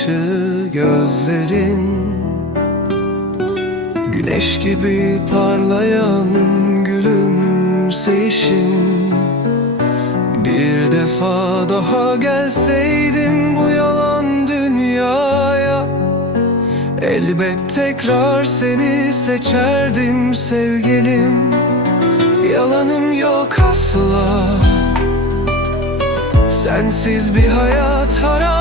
bakışı gözlerin Güneş gibi parlayan gülümseyişin. Bir defa daha gelseydim bu yalan dünyaya Elbet tekrar seni seçerdim sevgilim. Yalanım yok asla. Sensiz bir hayat harap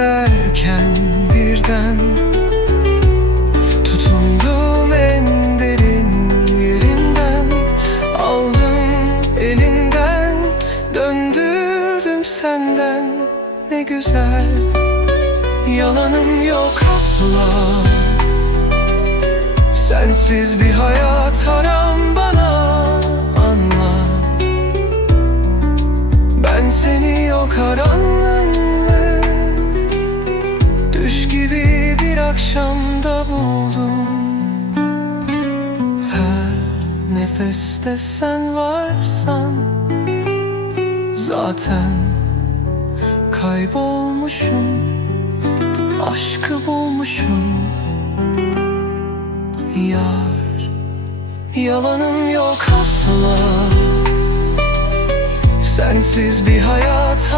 gittin derken birden Tutundum en derin yerinden. Aldım elinden Döndürdüm senden. Ne güzel Yalanım yok asla. Sensiz bir hayat haram bana anla. Ben seni o karanlık nefeste sen varsan Zaten kaybolmuşum Aşkı bulmuşum. Yar Yalanım yok asla. Sensiz bir hayat